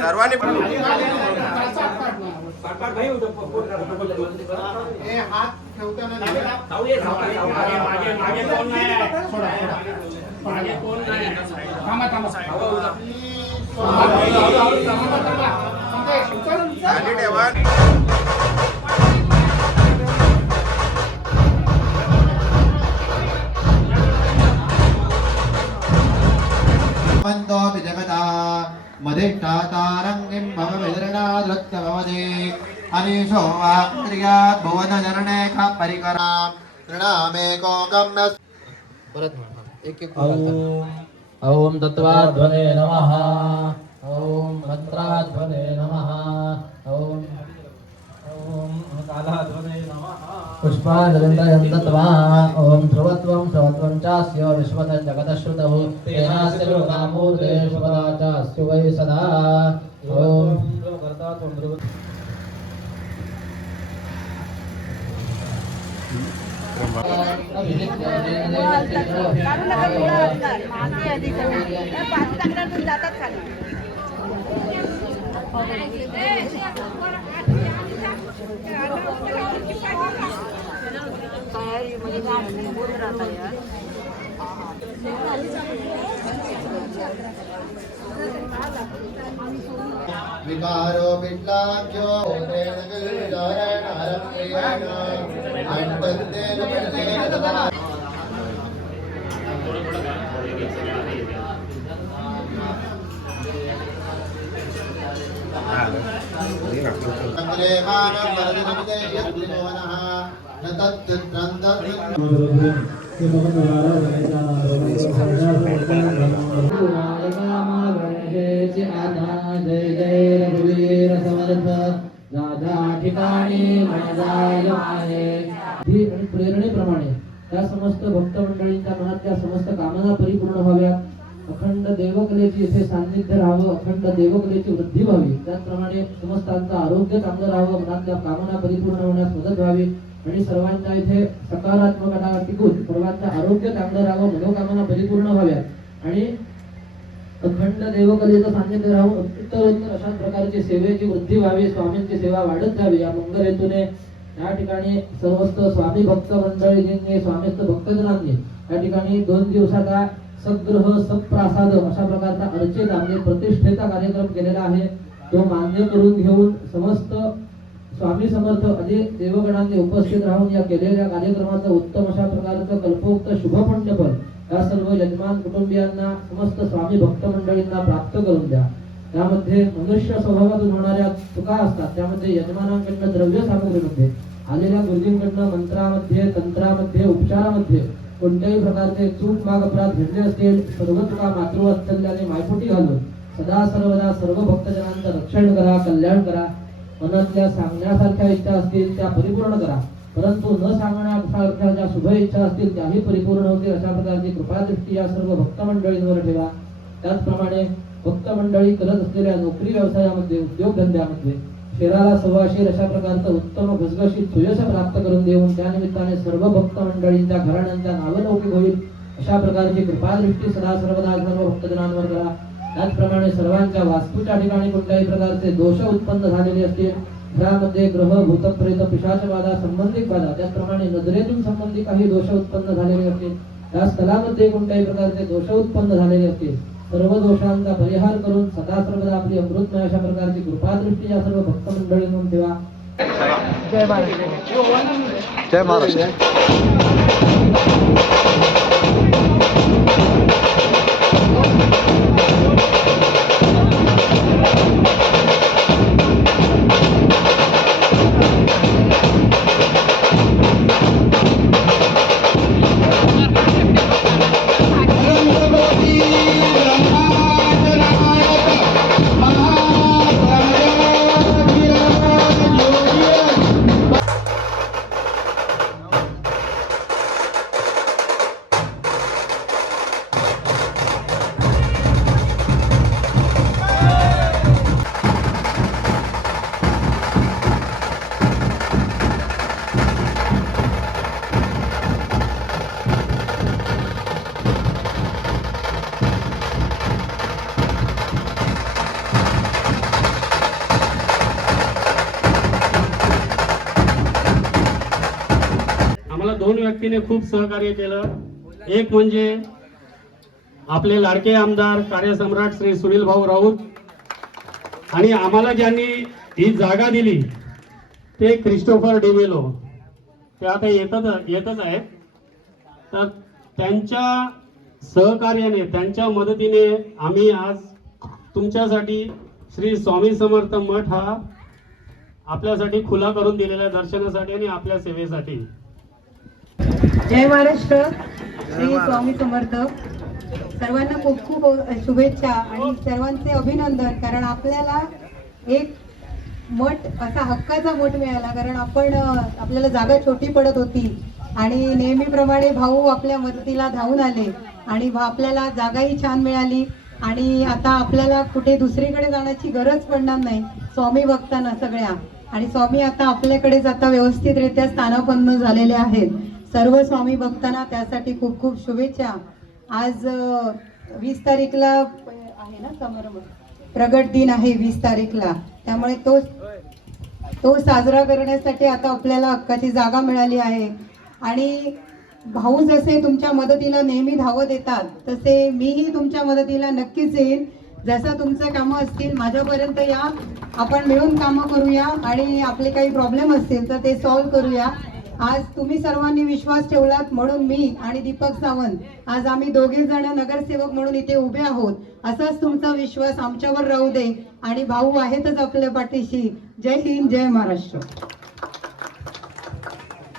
सर्वांनी हात ठेवताना जगता मधिष्ठातारंगिं मम विदृणाद्रक्तभवदे अनीशो वाक्रियात् भुवनजरणे खा परिकरां तृणामेको गम्य ओम तत्वाध्वने नमः। ओम मंत्राध्वने नमः। ओम कालाध्वने नमः। पुष्पाजलन्दयं दत्त्वा ओम ध्रुवत्वं सवत्वं चास्य विश्वतः जगतश्रुतौ तेनास्य लोकामूर्ते शुभदा चास्य वै सदा। ओम कर्ता त्वं ध्रुव जातात खाली तयारी म्हणजे गाडी बोल राहता यार विकारो बिल्लाख्यो ओरेण नारप्रियेण अण्डन्तेन प्रदेन अग्रे मानं वरदिनमिते यत्लिनोनः न जय जय रघुवीर समर्थ राजा ठिकाणी आहे प्रेरणेप्रमाणे त्या समस्त भक्त मंडळींच्या मनातल्या समस्त कामना परिपूर्ण व्हाव्यात, अखंड देवकलेची इथे सान्निध्य राहावं, अखंड देवकलेची वृद्धी व्हावी, त्याचप्रमाणे समस्तांचं आरोग्य चांगलं राहावं, मनातल्या कामना परिपूर्ण होण्यास मदत व्हावी आणि सर्वांच्या इथे सकारात्मकता टिकून सर्वांचं आरोग्य चांगलं राहावं, मनोकामना परिपूर्ण व्हाव्यात आणि अखंड देवकलेचं सान्निध्य राहून उत्तरोत्तर अशा प्रकारची सेवेची वृद्धी व्हावी, स्वामींची सेवा वाढत जावी या मंगल हेतूने या ठिकाणी सर्वस्व स्वामी भक्त मंडळींनी स्वामिस्थ भक्तजनांनी या ठिकाणी 2 दिवसाचा सद्ग्रह सप्रासाद अशा प्रकारचा अर्चित आणि प्रतिष्ठेचा कार्यक्रम केलेला आहे. तो मान्य करून घेऊन समस्त स्वामी समर्थ आदी देवगणांनी उपस्थित राहून या केलेल्या कार्यक्रमाचं उत्तम अशा प्रकारचं कल्पोक्त शुभपुण्यफल या सर्व यजमान कुटुंबियांना समस्त स्वामी भक्त मंडळींना प्राप्त करून द्या. त्यामध्ये मनुष्य स्वभावातून होणाऱ्या चुका असतात, त्यामध्ये यजमानांकडनं द्रव्य सामग्रीमध्ये आलेल्या गुरुजींकडनं मंत्रामध्ये तंत्रामध्ये उपचारामध्ये कोणत्याही प्रकारचे चूक माग अपराध घडले असतील सर्व चुका मातृवात्सल्याने मायपोटी घालून सदा सर्वदा सर्व भक्तजनांचं रक्षण करा, कल्याण करा. मनातल्या सांगण्यासारख्या इच्छा असतील त्या परिपूर्ण करा, परंतु न सांगण्यासारख्या ज्या शुभ इच्छा असतील त्याही परिपूर्ण होतील अशा प्रकारची कृपादृष्टी या सर्व भक्त मंडळींवर ठेवा. त्याचप्रमाणे भक्त मंडळी करत असलेल्या नोकरी व्यवसायामध्ये उद्योगधंद्यामध्ये शेराला सव्वाशीर अशा प्रकारचं उत्तम घसघशीत सुयश प्राप्त करून देऊन त्यानिमित्ताने सर्व भक्त मंडळींच्या घराण्यांच्या नावलौकिक होईल अशा प्रकारची कृपादृष्टी सदा सर्वदा सर्व भक्तजनांवर करा. त्याचप्रमाणे सर्वांच्या वास्तूच्या ठिकाणी कोणत्याही प्रकारचे दोष उत्पन्न झालेले असतील, घरामध्ये ग्रह भूतप्रेत पिशाचबाधा संबंधित बाधा त्याचप्रमाणे नजरेतून संबंधित काही दोष उत्पन्न झालेले असतील, त्या स्थलामध्ये कोणत्याही प्रकारचे दोष उत्पन्न झालेले असतील, सर्व दोषांचा परिहार करून सदा सर्वदा आपली अमृतमय अशा प्रकारची कृपादृष्टी या सर्व भक्त मंडळींवर ठेवा. जय महाराष्ट्र. जय महाराष्ट्र. आम्हाला 2 व्यक्तीने खूप सहकार्य केलं. एक म्हणजे आपले लाडके आमदार कार्यसम्राट श्री सुनील भाऊ राऊत, आणि आम्हाला ज्यांनी ही जागा दिली ते क्रिस्टोफर डिमेलो, ते आता येतच आहेत. तर त्यांच्या सहकार्याने, त्यांच्या मदतीने आम्ही आज तुमच्यासाठी श्री स्वामी समर्थ मठ हा आपल्यासाठी खुला करून दिलेला आहे, दर्शनासाठी आणि आपल्या सेवेसाठी. जय महाराष्ट्र. श्री स्वामी समर्थ. सर्वांना खूप खूप शुभेच्छा आणि सर्वांचे अभिनंदन, कारण आपल्याला एक मठ, असा हक्काचा मठ मिळाला. कारण आपल्याला जागा छोटी पडत होती आणि नेहमीप्रमाणे भाऊ आपल्या मदतीला धावून आले आणि आपल्याला जागाही छान मिळाली आणि आता आपल्याला कुठे दुसरीकडे जाण्याची गरज पडणार नाही स्वामी भक्तांना सगळ्या. आणि स्वामी आता आपल्याकडेच आता व्यवस्थितरित्या स्थानापन्न झालेले आहेत. सर्व स्वामी भक्तांना त्यासाठी खूप खूप शुभेच्छा. आज 20 तारीखला आहे ना समारंभ, प्रगट दिन आहे 20 तारीखला, त्यामुळे तो साजरा करण्यासाठी आता आपल्याला हक्काची जागा मिळाली आहे. आणि भाऊ जसे तुमच्या मदतीला नेहमी धावत येतात तसे मीही तुमच्या मदतीला नक्कीच येईन. जसं तुमचं कामं असतील माझ्यापर्यंत या, आपण मिळून कामं करूया आणि आपले काही प्रॉब्लेम असतील तर ते सॉल्व्ह करूया. आज तुम्ही सर्वांनी विश्वास ठेवलात म्हणून मी आणि दीपक सावंत आज आम्ही 2 जण नगरसेवक म्हणून इथे उभे आहोत. असाच तुमचा विश्वास आमच्यावर राहू दे आणि भाऊ आहेतच आपल्या पाठीशी. जय हिंद, जय महाराष्ट्र.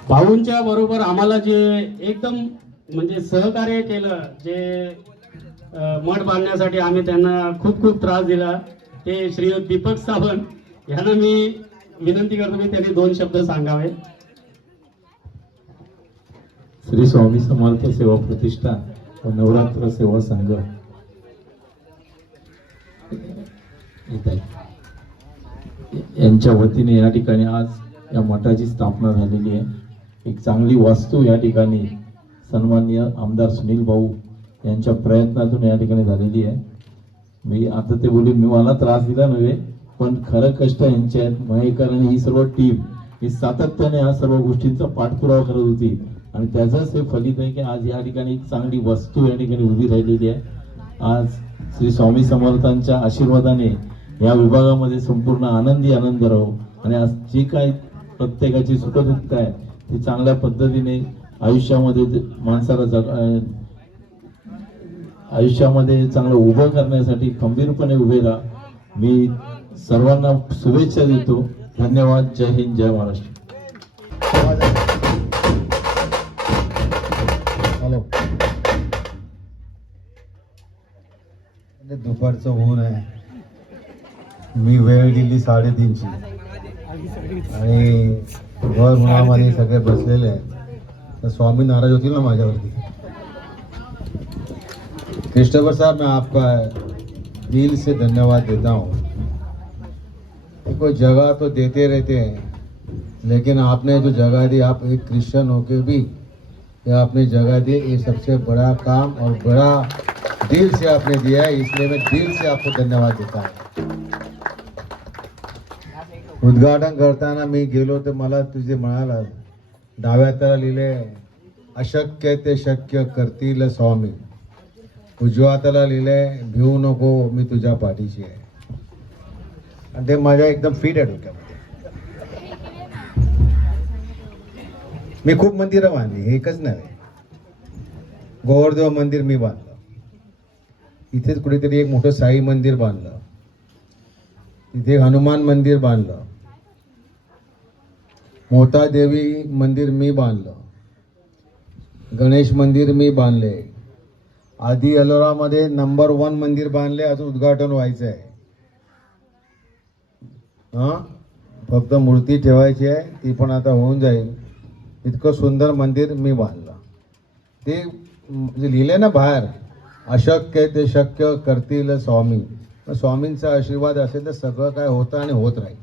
भाऊंच्या बरोबर आम्हाला जे एकदम म्हणजे सहकार्य केलं, जे मठ बांधण्यासाठी आम्ही त्यांना खूप खूप त्रास दिला, ते श्री दीपक सावंत यांना मी विनंती करतो की त्यांनी 2 शब्द सांगावे. श्री स्वामी समर्थ सेवा प्रतिष्ठान व नवरात्र सेवा संघ यांच्या वतीने या ठिकाणी आज या मठाची स्थापना झालेली आहे. एक चांगली वास्तू या ठिकाणी सन्माननीय आमदार सुनील भाऊ यांच्या प्रयत्नातून या ठिकाणी झालेली आहे. मी आता ते बोलून मी मला त्रास दिला नव्हे, पण खरं कष्ट यांचे आहेत. मयेकर आणि ही सर्व टीम ही सातत्याने या सर्व गोष्टींचा पाठपुरावा करत होती आणि त्याचंच हे फलित आहे की आज या ठिकाणी एक चांगली वस्तू या ठिकाणी उभी राहिलेली आहे. आज श्री स्वामी समर्थांच्या आशीर्वादाने या विभागामध्ये संपूर्ण आनंद राहो आणि आज जी काही प्रत्येकाची सुखदुःख आहे ती चांगल्या पद्धतीने आयुष्यामध्ये माणसाला आयुष्यामध्ये चांगलं उभं करण्यासाठी खंबीरपणे उभे राहा. मी सर्वांना शुभेच्छा देतो. धन्यवाद. जय हिंद, जय महाराष्ट्र. हॅलो. दुपारचं ऊन आहे, मी वेळ दिली 3:30ची आणि भर उन्हामध्ये सगळे बसलेले आहेत. तर स्वामी नाराज होतील ना माझ्यावरती. क्रिस्टोफर साहब, मैं आपका दिल से धन्यवाद देता हूँ. कोई जगह तो देते रहते हैं, लेकिन आपने जो जगह दी, आप एक क्रिश्चियन होके भी ये आपने जगह दी, ये सबसे बड़ा काम और बड़ा दिल से आपने दिया है, इसलिए मैं दिल से आपको धन्यवाद देता हूँ. उद्घाटन करताना मी गेलो तर मला तुझे म्हणाला, डाव्या हाताला लिहिले अशक्य ते शक्य करतील स्वामी, उजव्या हाताला लिहिले भिवू नको मी तुझ्या पाठीशी आहे. आणि ते माझ्या एकदम फिट आहे डोक्यामध्ये. मी खूप मंदिरं बांधली, एकच नव्हे. गोवर्धन मंदिर मी बांधलं, इथेच कुठेतरी एक मोठं साई मंदिर बांधलं, इथे हनुमान मंदिर बांधलं, मोठा देवी मंदिर मी बांधलं, गणेश मंदिर मी बांधले, आधी अलोरामध्ये नंबर 1 मंदिर बांधले, अजून उद्घाटन व्हायचं आहे. फक्त मूर्ती ठेवायची आहे, ती पण आता होऊन जाईल. इतकं सुंदर मंदिर मी बांधलं. ते जे लिहिले ना बाहेर, अशक्य ते शक्य करतील स्वामी. स्वामींचा आशीर्वाद असेल तर सगळं काय होतं आणि होत राहील.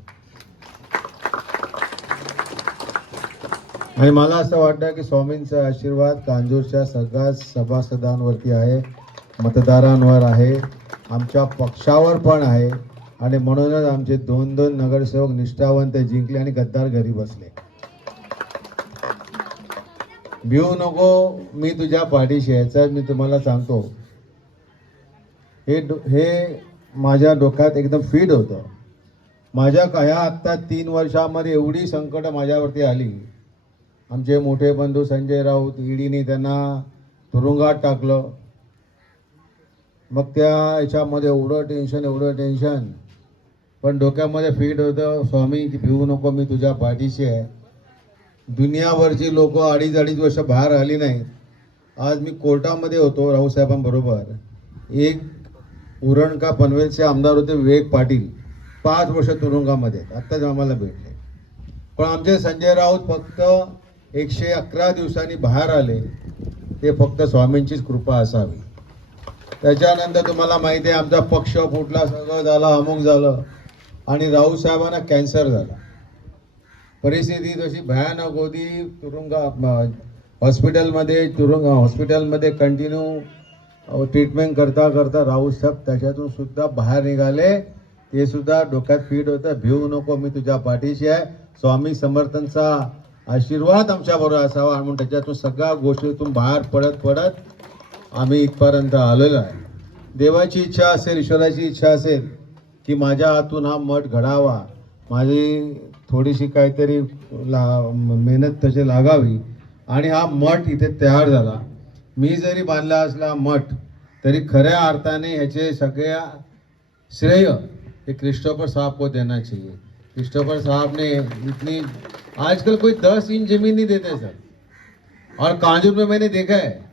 आणि मला असं वाटतं की स्वामींचा आशीर्वाद कांजूरच्या सगळ्या सभासदांवरती आहे, मतदारांवर आहे, आमच्या पक्षावर पण आहे. आणि म्हणूनच आमचे 2 नगरसेवक निष्ठावंत जिंकले आणि गद्दार घरी बसले. भिवू नको, मी तुझ्या पाठीशी याचा मी तुम्हाला सांगतो. हे माझ्या डोक्यात एकदम फीड होतं. माझ्या ह्या आत्ता 3 वर्षामध्ये एवढी संकट माझ्यावरती आली. आमचे मोठे बंधू संजय राऊत ईडीने त्यांना तुरुंगात टाकलं. मग त्या याच्यामध्ये एवढं टेन्शन पण डोक्यामध्ये फीड होतं, स्वामी भिवू नको, मी तुझ्या पाठीशी आहे. दुनियाभरची लोक 2.5 वर्ष बाहेर आली नाहीत. आज मी कोर्टामध्ये होतो राऊसाहेबांबरोबर. एक उरण का पनवेलचे आमदार होते विवेक पाटील, 5 वर्ष तुरुंगामध्ये, आत्ताच आम्हाला भेटले. पण आमचे संजय राऊत फक्त 111 दिवसांनी बाहेर आले. ते फक्त स्वामींचीच कृपा असावी. त्याच्यानंतर तुम्हाला माहिती आहे आमचा पक्ष फुटला, सगळं झालं, अमुक झालं आणि राऊसाहेबांना कॅन्सर झाला. परिस्थिती तशी भयानक होती. हॉस्पिटलमध्ये कंटिन्यू ट्रीटमेंट करता करता राऊसाहेब त्याच्यातून सुद्धा बाहेर निघाले. ते सुद्धा डोक्यात फीड होतं, भिवू नको, मी तुझ्या पाठीशी आहे. स्वामी समर्थांचा आशीर्वाद आमच्याबरोबर असावा म्हणून त्याच्यातून सगळ्या गोष्टीतून बाहेर पडत आम्ही इथपर्यंत आलेलो आहे. देवाची इच्छा असेल, ईश्वराची इच्छा असेल की माझ्या हातून हा मठ घडावा, माझी थोडीशी काहीतरी मेहनत त्याची लागावी आणि हा मठ इथे तयार झाला. मी जरी बांधला असला मठ तरी खऱ्या अर्थाने ह्याचे सगळ्या श्रेय ये क्रिस्टोफर साहब को देना चाहिए. क्रिस्टोफर साहब ने इतनी, आजकल कोई 10 इंच जमीन नहीं देते सर. और कांजूर में मैंने देखा है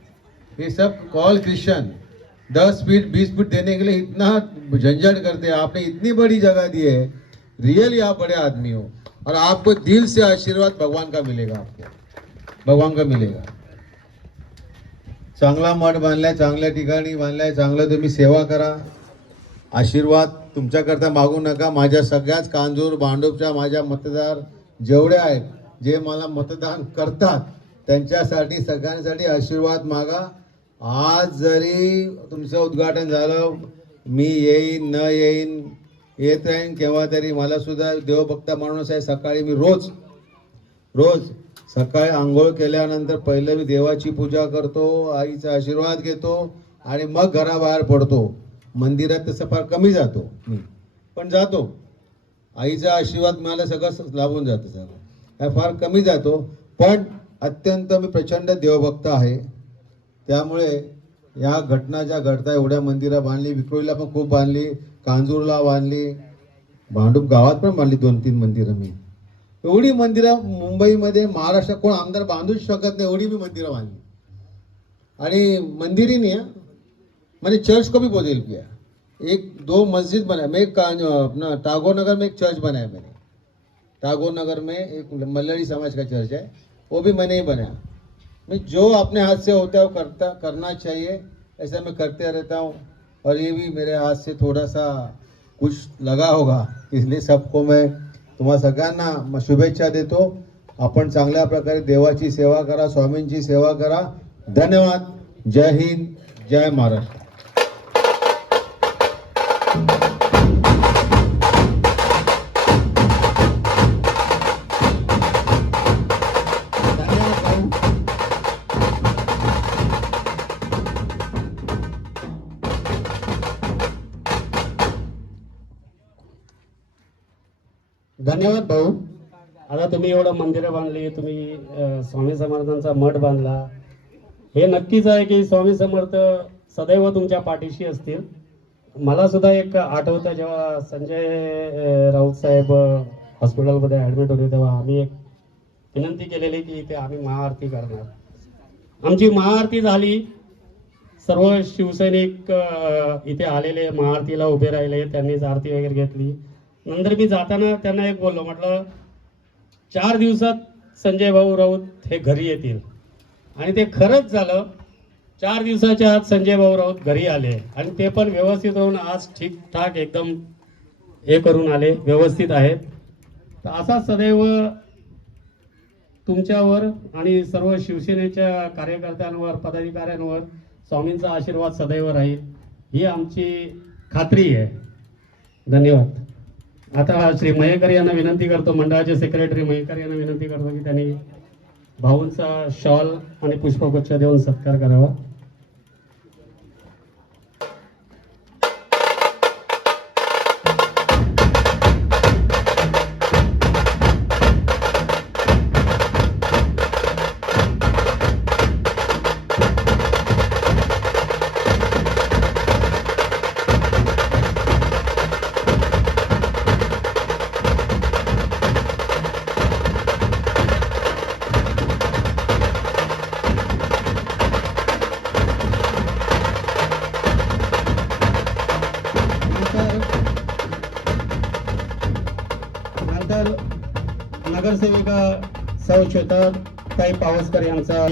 ये सब कॉल क्रिश्चियन 10 फीट 20 फीट देने के लिए इतना झंझट करते हैं. आपने इतनी बड़ी जगह दी है, रियली आप बड़े आदमी हो और आपको दिल से आशीर्वाद भगवान का मिलेगा. आपको भगवान का मिलेगा. चांगला मठ बांधलाय, चांगल्या ठिकाणी बांधलाय, चांगलं तुम्ही सेवा करा. आशीर्वाद तुमच्याकरता मागू नका. माझ्या सगळ्याच कांजूर भांडूपच्या माझ्या मतदार जेवढे आहेत, जे मला मतदान करतात, त्यांच्यासाठी सगळ्यांसाठी आशीर्वाद मागा. आज जरी तुमचं उद्घाटन झालं, मी येईन न येईन, येत राहीन केव्हा तरी. मला सुद्धा देवभक्त माणूस आहे. सकाळी मी रोज सकाळी आंघोळ केल्यानंतर पहिले मी देवाची पूजा करतो, आईचा आशीर्वाद घेतो आणि मग घराबाहेर पडतो. मंदिरात तसं फार कमी जातो मी, पण जातो. आईचा आशीर्वाद मला सगळं लाभून जातं. सगळं फार कमी जातो, पण अत्यंत मी प्रचंड देवभक्त आहे. त्यामुळे या घटना ज्या घडता, एवढ्या मंदिरं बांधली, विक्रोळीला पण खूप बांधली, कांजूरला बांधली, भांडूप गावात पण बांधली 2-3 मंदिरं. मी एवढी मंदिरं मुंबईमध्ये, महाराष्ट्रात कोण आमदार बांधूच शकत नाही एवढी मी मंदिरं बांधली. आणि मंदिर ही नहीं है, मैंने चर्च को भी बदल किया. 1-2 मस्जिद बनाया. मैं अपना टागोर नगर में एक चर्च बनाया मैंने. टागोर नगर में एक मल्लड़ी समाज का चर्च है, वो भी मैंने ही बनाया. मैं जो अपने हाथ से होता है वो करना चाहिए, ऐसा मैं करते रहता हूँ. और ये भी मेरे हाथ से थोड़ा सा कुछ लगा होगा, इसलिए सबको मैं तुम्हा सगळ्यांना शुभेच्छा देतो. आपण चांगल्या प्रकारे देवाची सेवा करा, स्वामींची सेवा करा. धन्यवाद. जय हिंद, जय महाराष्ट्र. धन्यवाद भाऊ. आता तुम्ही एवढं मंदिरं बांधली, तुम्ही स्वामी समर्थांचा मठ बांधला, हे नक्कीच आहे की स्वामी समर्थ सदैव तुमच्या पाठीशी असतील. मला सुद्धा एक आठवतं, जेव्हा संजय राऊत साहेब हॉस्पिटलमध्ये ॲडमिट होते तेव्हा आम्ही एक विनंती केलेली की इथे आम्ही महाआरती करणार. आमची महाआरती झाली. सर्व शिवसैनिक इथे आलेले महाआरतीला उभे राहिले, त्यांनीच आरती वगैरे घेतली. नंतर मी जाताना त्यांना एक बोललो, म्हटलं 4 दिवसात संजय भाऊ राऊत हे घरी येतील. आणि ते खरंच झालं. 4 दिवसाच्या आत संजय भाऊ राऊत घरी आले आणि ते पण व्यवस्थित होऊन आज ठीकठाक एकदम हे करून आले, व्यवस्थित आहेत. तर असा सदैव तुमच्यावर आणि सर्व शिवसेनेच्या कार्यकर्त्यांवर, पदाधिकाऱ्यांवर स्वामींचा आशीर्वाद सदैव राहील, ही आमची खात्री आहे. धन्यवाद. आता श्री मयेकर यांना विनंती करतो, मंडळाचे सेक्रेटरी मयेकर यांना विनंती करतो की त्यांनी भाऊंचा शॉल आणि पुष्पगुच्छ देऊन सत्कार करावा. नंतर नगरसेविका सौ श्वेता ताई पावसकर यांचा